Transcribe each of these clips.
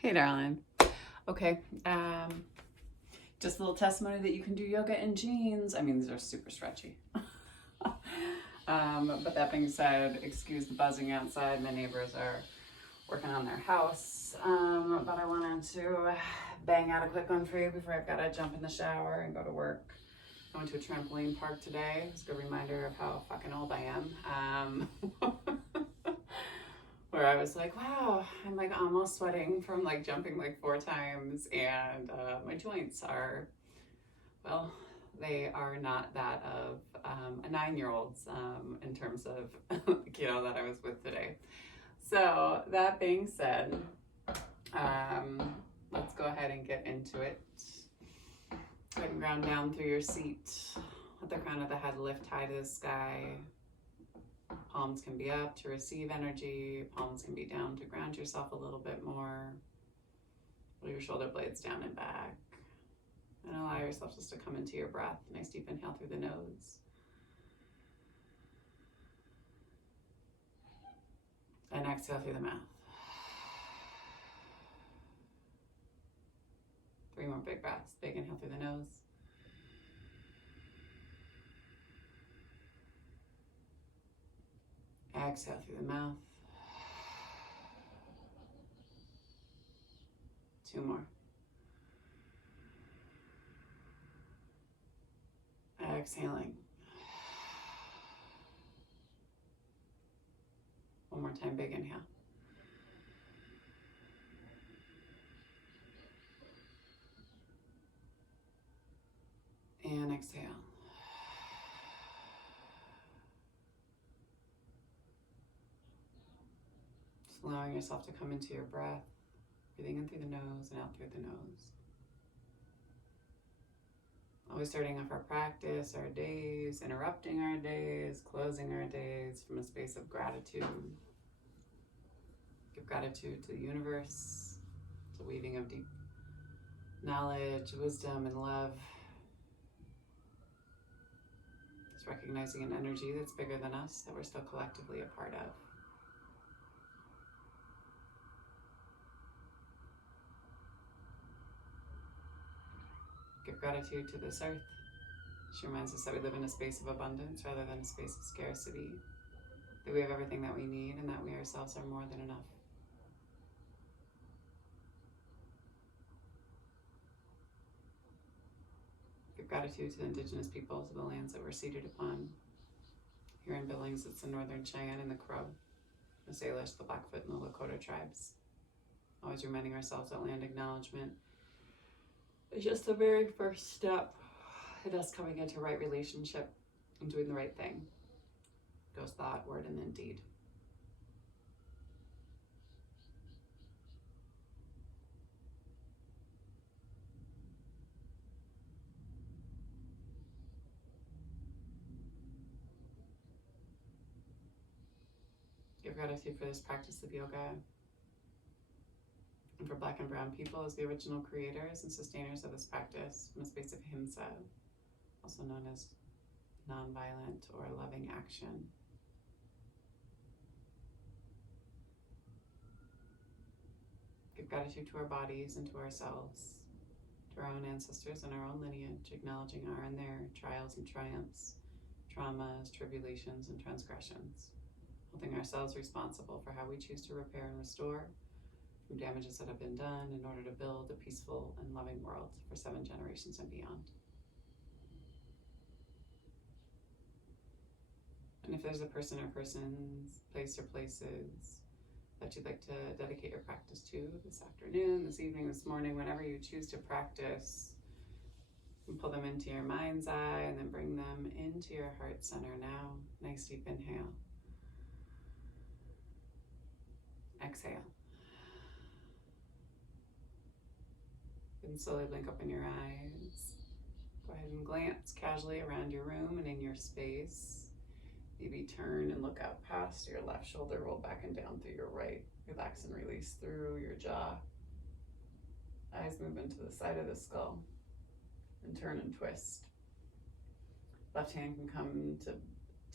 Hey, darling. Okay, just a little testimony that you can do yoga in jeans. I mean, these are super stretchy. But that being said, excuse the buzzing outside. My neighbors are working on their house. But I wanted to bang out a quick one for you before I've got to jump in the shower and go to work. I went to a trampoline park today. It's a good reminder of how fucking old I am. Where I was like, wow, I'm like almost sweating from like jumping like 4 times, and my joints are, well, they are not that of a 9-year-old's in terms of the kiddo that I was with today. So that being said, let's go ahead and get into it. Go ahead and ground down through your seat. Let the crown of the head lift high to the sky. Palms can be up to receive energy. Palms can be down to ground yourself a little bit more. Pull your shoulder blades down and back. And allow yourself just to come into your breath. Nice deep inhale through the nose. And exhale through the mouth. 3 more big breaths. Big inhale through the nose. Exhale through the mouth. 2 more. Exhaling. 1 more time, big inhale. And exhale. Just allowing yourself to come into your breath, breathing in through the nose and out through the nose. Always starting off our practice, our days, interrupting our days, closing our days from a space of gratitude. Give gratitude to the universe. It's a weaving of deep knowledge, wisdom, and love. Just recognizing an energy that's bigger than us, that we're still collectively a part of. Give gratitude to this earth. She reminds us that we live in a space of abundance rather than a space of scarcity, that we have everything that we need and that we ourselves are more than enough. Give gratitude to the indigenous peoples of the lands that we're seated upon. Here in Billings, it's the Northern Cheyenne and the Crow, the Salish, the Blackfoot, and the Lakota tribes. Always reminding ourselves that land acknowledgement is just the very first step in us coming into right relationship and doing the right thing. Goes thought, word, and then deed. Give gratitude for this practice of yoga and for Black and Brown people as the original creators and sustainers of this practice from a space of ahimsa, also known as nonviolent or loving action. Give gratitude to our bodies and to ourselves, to our own ancestors and our own lineage, acknowledging our and their trials and triumphs, traumas, tribulations, and transgressions, holding ourselves responsible for how we choose to repair and restore from damages that have been done in order to build a peaceful and loving world for 7 generations and beyond. And if there's a person or persons, place or places that you'd like to dedicate your practice to this afternoon, this evening, this morning, whenever you choose to practice, you can pull them into your mind's eye and then bring them into your heart center now. Nice deep inhale. Exhale. And slowly blink open your eyes. Go ahead and glance casually around your room and in your space. Maybe turn and look out past your left shoulder, roll back and down through your right. Relax and release through your jaw. Eyes move into the side of the skull and turn and twist. Left hand can come to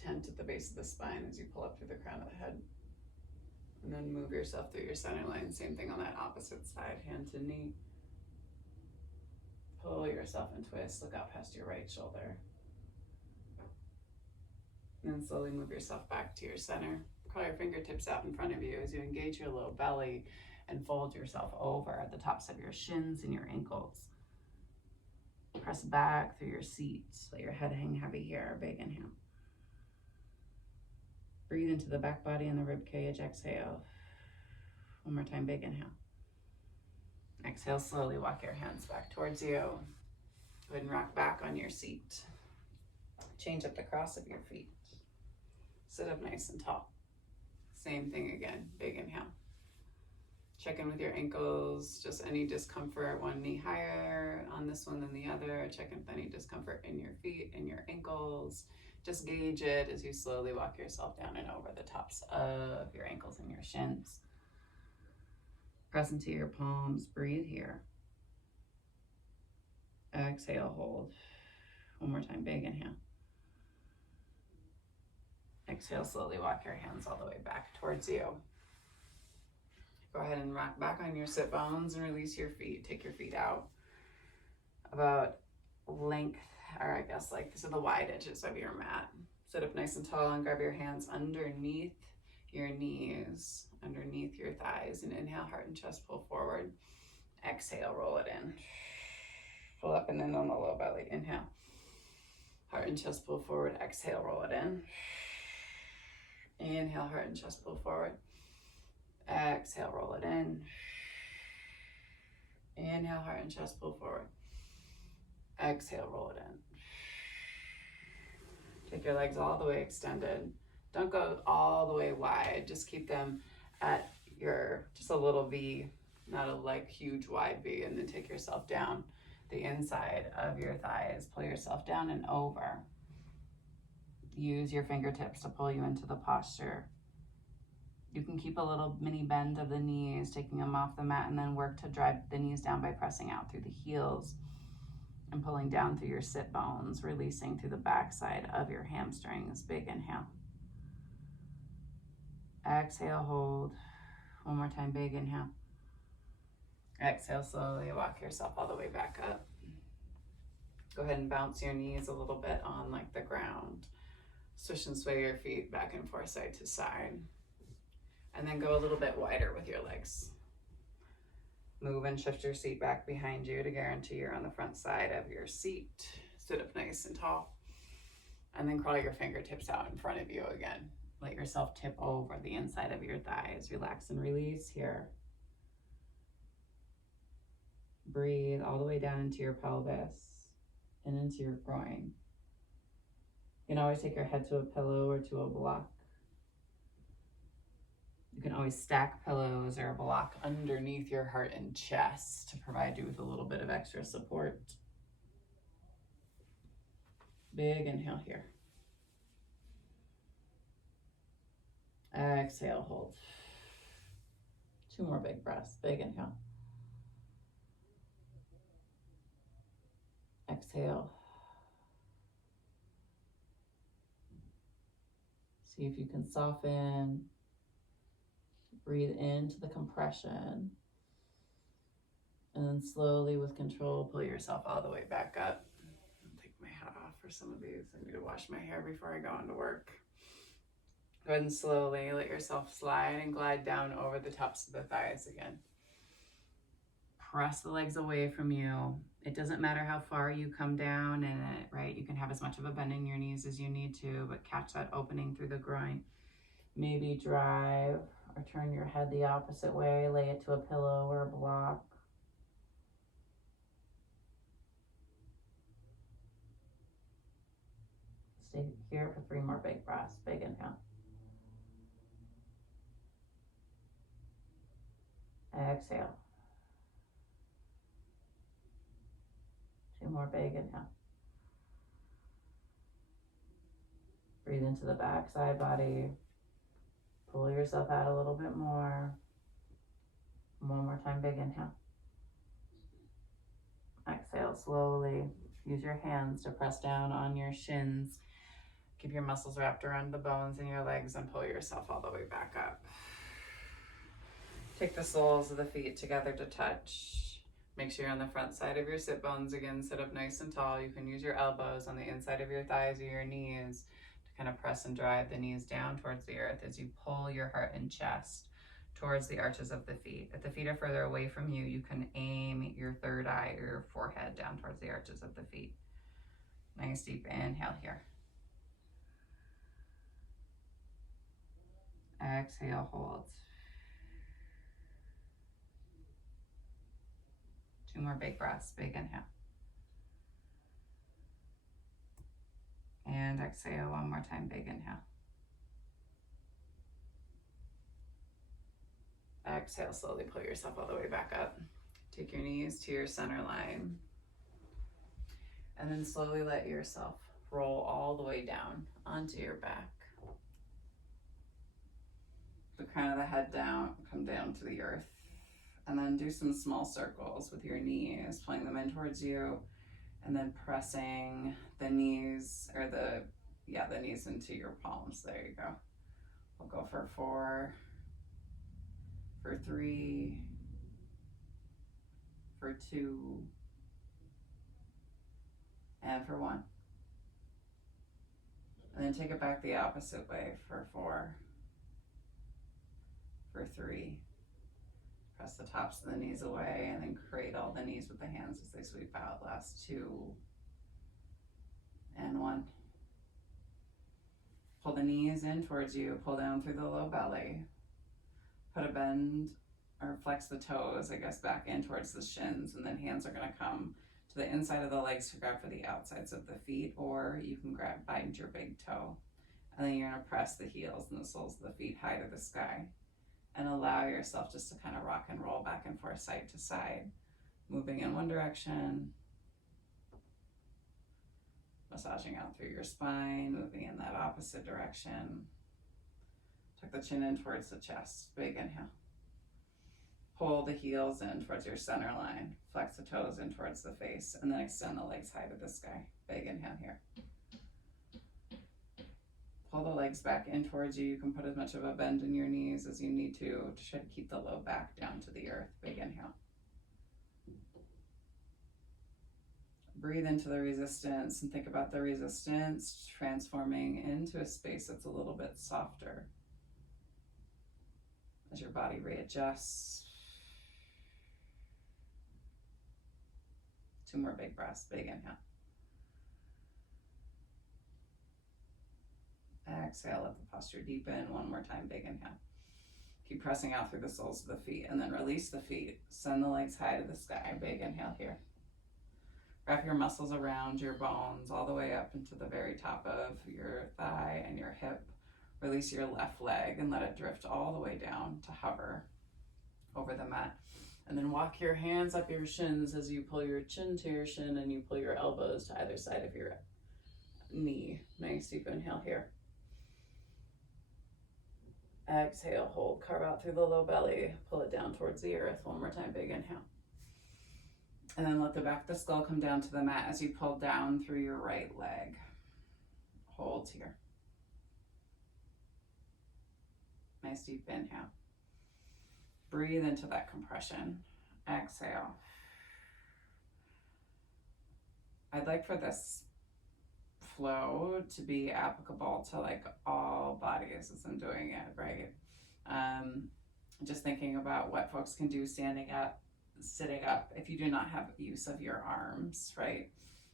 tent at the base of the spine as you pull up through the crown of the head. And then move yourself through your center line. Same thing on that opposite side, hand to knee. Pull yourself and twist, look out past your right shoulder. And then slowly move yourself back to your center. Curl your fingertips out in front of you as you engage your low belly and fold yourself over at the tops of your shins and your ankles. Press back through your seat. Let your head hang heavy here. Big inhale. Breathe into the back body and the rib cage. Exhale. One more time, big inhale. Exhale, slowly walk your hands back towards you. Go ahead and rock back on your seat. Change up the cross of your feet. Sit up nice and tall. Same thing again, big inhale. Check in with your ankles, just any discomfort, one knee higher on this one than the other. Check in with any discomfort in your feet and your ankles. Just gauge it as you slowly walk yourself down and over the tops of your ankles and your shins. Press into your palms, breathe here. Exhale, hold. One more time, big inhale. Exhale, slowly walk your hands all the way back towards you. Go ahead and rock back on your sit bones and release your feet. Take your feet out about length, or I guess like to the wide edges of your mat. Sit up nice and tall and grab your hands underneath your knees, underneath your thighs, and inhale, heart and chest, pull forward. Exhale, roll it in. Pull up and in on the low belly. Inhale, heart and chest, pull forward. Exhale, roll it in. Inhale, heart and chest, pull forward. Exhale, roll it in. Inhale, heart and chest, pull forward. Exhale, roll it in. Take your legs all the way extended. Don't go all the way wide. Just keep them at your, just a little V, not a like huge wide V, and then take yourself down the inside of your thighs. Pull yourself down and over. Use your fingertips to pull you into the posture. You can keep a little mini bend of the knees, taking them off the mat, and then work to drive the knees down by pressing out through the heels and pulling down through your sit bones, releasing through the backside of your hamstrings. Big inhale. Exhale, hold. One more time, big inhale. Exhale, slowly walk yourself all the way back up. Go ahead and bounce your knees a little bit on like the ground. Swish and sway your feet back and forth, side to side. And then go a little bit wider with your legs. Move and shift your seat back behind you to guarantee you're on the front side of your seat. Sit up nice and tall. And then crawl your fingertips out in front of you again. Let yourself tip over the inside of your thighs. Relax and release here. Breathe all the way down into your pelvis and into your groin. You can always take your head to a pillow or to a block. You can always stack pillows or a block underneath your heart and chest to provide you with a little bit of extra support. Big inhale here. Exhale, hold. 2 more big breaths. Big inhale. Exhale. See if you can soften. Breathe into the compression. And then slowly with control, pull yourself all the way back up. I'll take my hat off for some of these. I need to wash my hair before I go into work. Go ahead and slowly let yourself slide and glide down over the tops of the thighs again. Press the legs away from you. It doesn't matter how far you come down in it, right? You can have as much of a bend in your knees as you need to, but catch that opening through the groin. Maybe drive or turn your head the opposite way, lay it to a pillow or a block. Stay here for 3 more big breaths. Big inhale. Exhale. 2 more big inhale. Breathe into the back side body. Pull yourself out a little bit more. 1 more time, big inhale. Exhale slowly. Use your hands to press down on your shins. Keep your muscles wrapped around the bones in your legs and pull yourself all the way back up. Take the soles of the feet together to touch. Make sure you're on the front side of your sit bones. Again, sit up nice and tall. You can use your elbows on the inside of your thighs or your knees to kind of press and drive the knees down towards the earth as you pull your heart and chest towards the arches of the feet. If the feet are further away from you, you can aim your third eye or your forehead down towards the arches of the feet. Nice deep inhale here. Exhale, hold. 2 more big breaths, big inhale. And exhale 1 more time, big inhale. Exhale, slowly pull yourself all the way back up. Take your knees to your center line. And then slowly let yourself roll all the way down onto your back. The crown of the head down, come down to the earth. And then do some small circles with your knees, pulling them in towards you, and then pressing the knees, or the knees into your palms. There you go. We'll go for 4, for 3, for 2, and for 1. And then take it back the opposite way for 4, for 3. Press the tops of the knees away and then cradle the knees with the hands as they sweep out. Last 2 and 1. Pull the knees in towards you, pull down through the low belly. Put a bend or flex the toes, I guess, back in towards the shins, and then hands are going to come to the inside of the legs to grab for the outsides of the feet, or you can bind your big toe. And then you're going to press the heels and the soles of the feet high to the sky. And allow yourself just to kind of rock and roll back and forth, side to side. Moving in one direction. Massaging out through your spine, moving in that opposite direction. Tuck the chin in towards the chest. Big inhale. Pull the heels in towards your center line. Flex the toes in towards the face. And then extend the legs high to the sky. Big inhale here. Pull the legs back in towards you. You can put as much of a bend in your knees as you need to try to keep the low back down to the earth. Big inhale. Breathe into the resistance and think about the resistance transforming into a space that's a little bit softer as your body readjusts. 2 more big breaths. Big inhale. Exhale, let the posture deepen. 1 more time, big inhale. Keep pressing out through the soles of the feet and then release the feet. Send the legs high to the sky. Big inhale here. Wrap your muscles around your bones all the way up into the very top of your thigh and your hip. Release your left leg and let it drift all the way down to hover over the mat. And then walk your hands up your shins as you pull your chin to your shin and you pull your elbows to either side of your knee. Nice deep inhale here. Exhale, hold, carve out through the low belly, pull it down towards the earth. 1 more time, big inhale. And then let the back of the skull come down to the mat as you pull down through your right leg. Hold here. Nice deep inhale. Breathe into that compression. Exhale. I'd like for this flow to be applicable to like all bodies as I'm doing it, right? Just thinking about what folks can do standing up, sitting up. If you do not have use of your arms, right,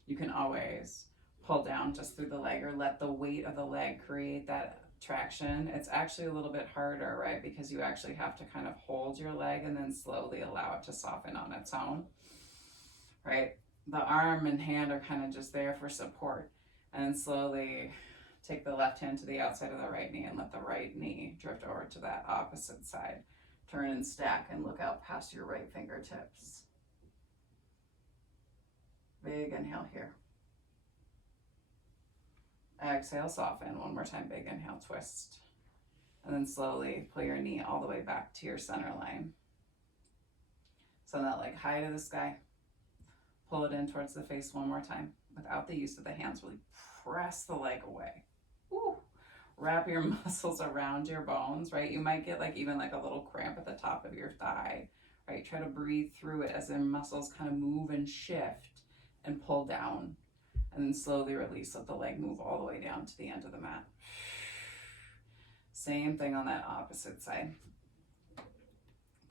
you can always pull down just through the leg or let the weight of the leg create that traction. It's actually a little bit harder, right, because you actually have to kind of hold your leg and then slowly allow it to soften on its own, right? The arm and hand are kind of just there for support. And then slowly take the left hand to the outside of the right knee and let the right knee drift over to that opposite side. Turn and stack and look out past your right fingertips. Big inhale here. Exhale, soften. 1 more time, big inhale, twist. And then slowly pull your knee all the way back to your center line. Send that leg high to the sky. Pull it in towards the face 1 more time. Without the use of the hands, really press the leg away. Woo. wrap your muscles around your bones, right? You might get like even like a little cramp at the top of your thigh, right? Try to breathe through it as the muscles kind of move and shift and pull down, and then slowly release. Let the leg move all the way down to the end of the mat. Same thing on that opposite side.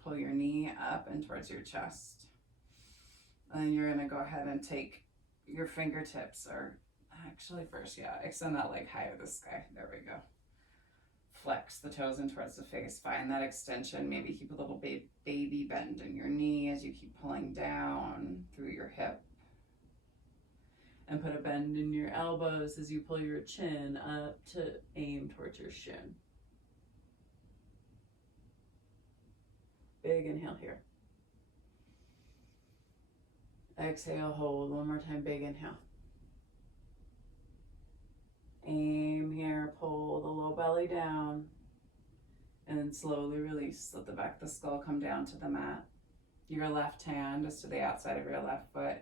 Pull your knee up and towards your chest. And then you're gonna go ahead and take your fingertips, or actually first, yeah, extend that leg high to the sky. There we go. Flex the toes in towards the face. Find that extension. Maybe keep a little baby bend in your knee as you keep pulling down through your hip. And put a bend in your elbows as you pull your chin up to aim towards your shin. Big inhale here. Exhale, hold. One more time, big inhale. Aim here, pull the low belly down, and then slowly release. Let the back of the skull come down to the mat. Your left hand is to the outside of your left foot.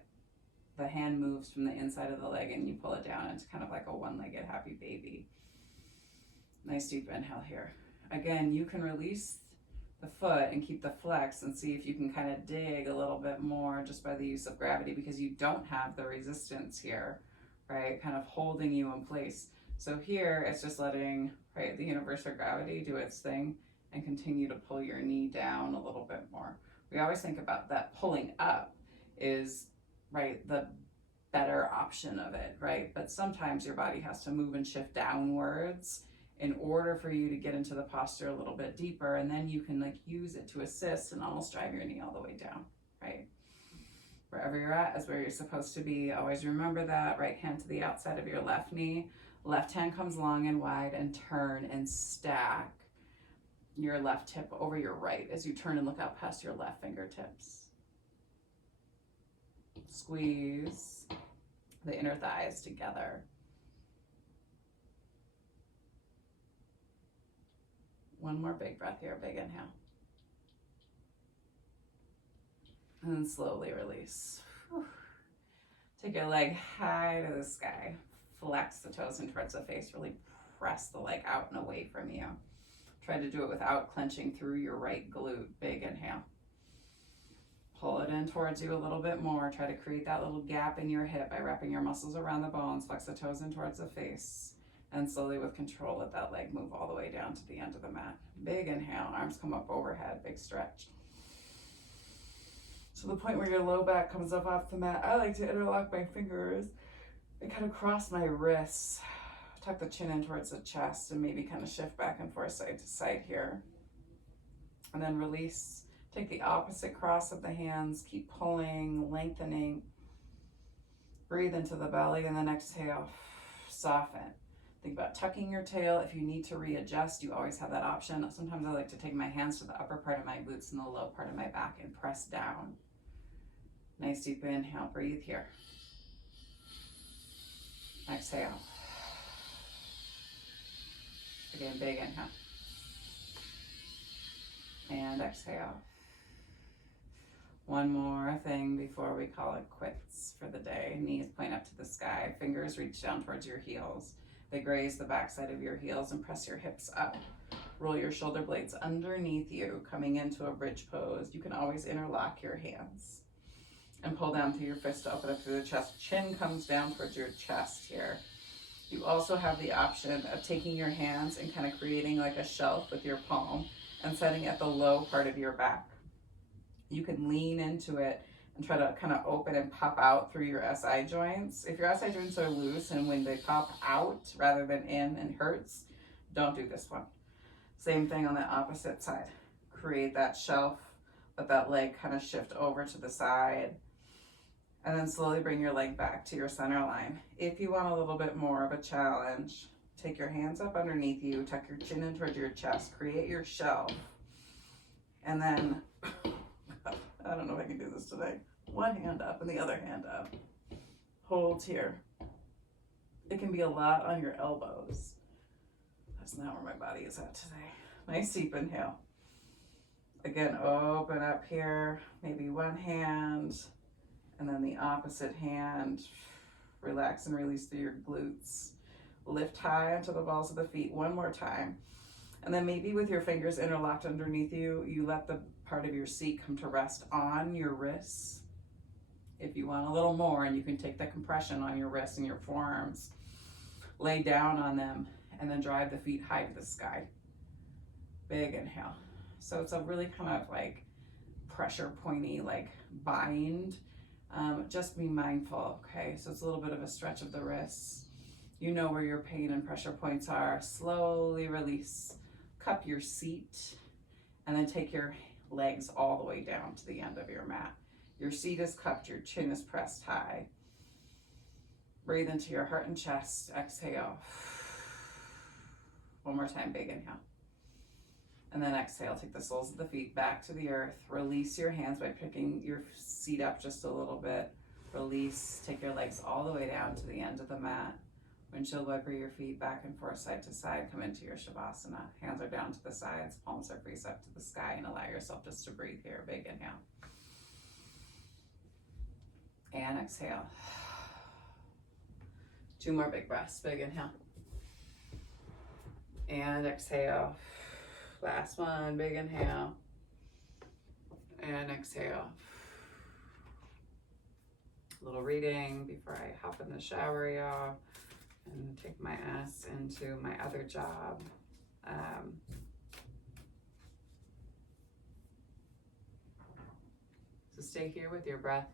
The hand moves from the inside of the leg and you pull it down into kind of like a one-legged happy baby. Nice deep inhale here. Again, you can release the foot and keep the flex and see if you can kind of dig a little bit more just by the use of gravity, because you don't have the resistance here, right? Kind of holding you in place. So here it's just letting, right, the universe or gravity do its thing and continue to pull your knee down a little bit more. We always think about that pulling up is, right, the better option of it, right? But sometimes your body has to move and shift downwards in order for you to get into the posture a little bit deeper, and then you can like use it to assist and almost drive your knee all the way down, right? Wherever you're at is where you're supposed to be. Always remember that. Right hand to the outside of your left knee. Left hand comes long and wide, and turn and stack your left hip over your right as you turn and look out past your left fingertips. Squeeze the inner thighs together. One more big breath here, big inhale. And then slowly release. Whew. Take your leg high to the sky. Flex the toes in towards the face. Really press the leg out and away from you. Try to do it without clenching through your right glute. Big inhale. Pull it in towards you a little bit more. Try to create that little gap in your hip by wrapping your muscles around the bones. Flex the toes in towards the face. And slowly with control, let that leg move all the way down to the end of the mat. Big inhale, arms come up overhead, big stretch. So the point where your low back comes up off the mat, I like to interlock my fingers and kind of cross my wrists. Tuck the chin in towards the chest and maybe kind of shift back and forth side to side here. And then release. Take the opposite cross of the hands, keep pulling, lengthening. Breathe into the belly and then exhale, soften. Think about tucking your tail. If you need to readjust, you always have that option. Sometimes I like to take my hands to the upper part of my glutes and the low part of my back and press down. Nice deep inhale, breathe here. Exhale. Again, big inhale. And exhale. One more thing before we call it quits for the day. Knees point up to the sky, fingers reach down towards your heels. They graze the backside of your heels and press your hips up. Roll your shoulder blades underneath you, coming into a bridge pose. You can always interlock your hands and pull down through your fists to open up through the chest. Chin comes down towards your chest here. You also have the option of taking your hands and kind of creating like a shelf with your palm and setting at the low part of your back. You can lean into it and try to kind of open and pop out through your SI joints. If your SI joints are loose and when they pop out rather than in and hurts, don't do this one. Same thing on the opposite side. Create that shelf, let that leg kind of shift over to the side, and then slowly bring your leg back to your center line. If you want a little bit more of a challenge, take your hands up underneath you, tuck your chin in towards your chest, create your shelf, and then I don't know if I can do this today. One hand up and the other hand up. Hold here. It can be a lot on your elbows. That's not where my body is at today. Nice deep inhale. Again, open up here. Maybe one hand and then the opposite hand. Relax and release through your glutes. Lift high onto the balls of the feet one more time. And then maybe with your fingers interlocked underneath you, you let the part of your seat come to rest on your wrists. If you want a little more, and you can take the compression on your wrists and your forearms, lay down on them, and then drive the feet high to the sky. Big inhale. So it's a really kind of like pressure pointy, like bind. Just be mindful, okay? So it's a little bit of a stretch of the wrists. You know where your pain and pressure points are. Slowly release. Cup your seat, and then take your legs all the way down to the end of your mat. Your seat is cupped, your chin is pressed high. Breathe into your heart and chest. Exhale. One more time, big inhale. And then exhale, take the soles of the feet back to the earth. Release your hands by picking your seat up just a little bit. Release, take your legs all the way down to the end of the mat. Windshield wiper your feet back and forth, side to side. Come into your Savasana. Hands are down to the sides, palms are face up to the sky, and allow yourself just to breathe here. Big inhale. And exhale. 2 more big breaths. Big inhale. And exhale. Last one. Big inhale. And exhale. A little reading before I hop in the shower, y'all, and take my ass into my other job. So stay here with your breath.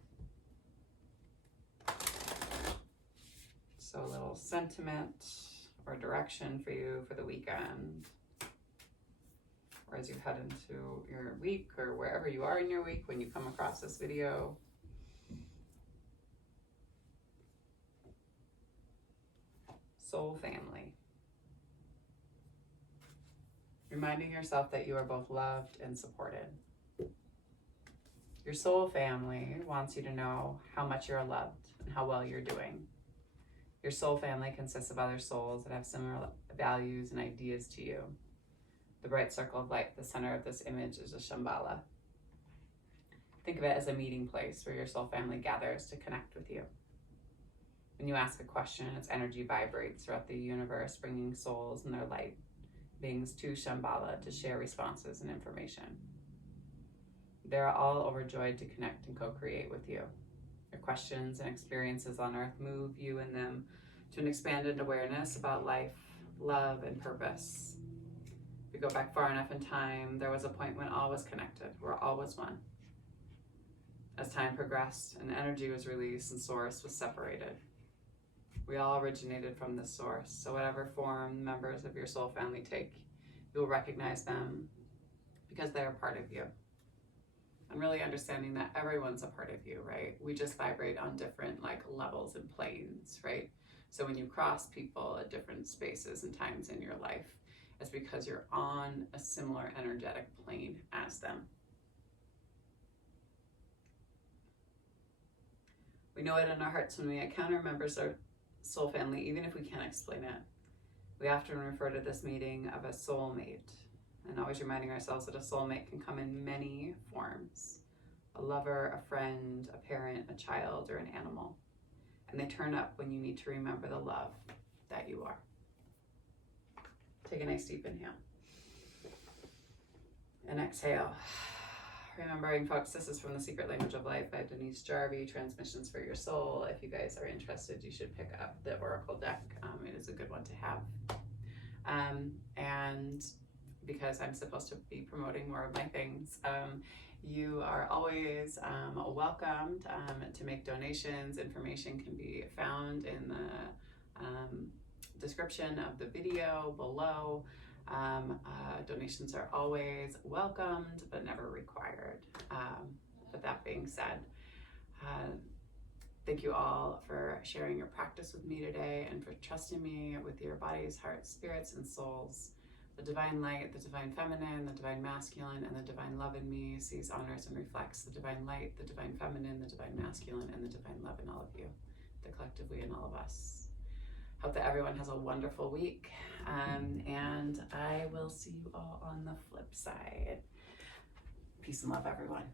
So a little sentiment or direction for you for the weekend, or as you head into your week, or wherever you are in your week when you come across this video. Soul family. Reminding yourself that you are both loved and supported. Your soul family wants you to know how much you're loved and how well you're doing. Your soul family consists of other souls that have similar values and ideas to you. The bright circle of light at the center of this image is a Shambhala. Think of it as a meeting place where your soul family gathers to connect with you. When you ask a question, its energy vibrates throughout the universe, bringing souls and their light beings to Shambhala to share responses and information. They are all overjoyed to connect and co-create with you. Your questions and experiences on Earth move you and them to an expanded awareness about life, love, and purpose. If we go back far enough in time, there was a point when all was connected, where all was one. As time progressed and energy was released and source was separated. We all originated from this source, so whatever form members of your soul family take, you'll recognize them because they are part of you. And really understanding that everyone's a part of you, right? We just vibrate on different levels and planes, right? So when you cross people at different spaces and times in your life, it's because you're on a similar energetic plane as them. We know it in our hearts when we encounter members of our soul family, even if we can't explain it. We often refer to this meeting of a soulmate, and always reminding ourselves that a soulmate can come in many forms. A lover, a friend, a parent, a child, or an animal. And they turn up when you need to remember the love that you are. Take a nice deep inhale. And exhale. Remembering, folks, this is from The Secret Language of Life by Denise Jarvie, Transmissions for Your Soul. If you guys are interested, you should pick up the Oracle deck. It is a good one to have. And because I'm supposed to be promoting more of my things, you are always welcomed to make donations. Information can be found in the description of the video below. Donations are always welcomed but never required. But that being said, thank you all for sharing your practice with me today and for trusting me with your bodies, hearts, spirits, and souls. The divine light, the divine feminine, the divine masculine, and the divine love in me sees, honors, and reflects the divine light, the divine feminine, the divine masculine, and the divine love in all of you, the collectively in all of us. Hope that everyone has a wonderful week, and I will see you all on the flip side. Peace and love, everyone.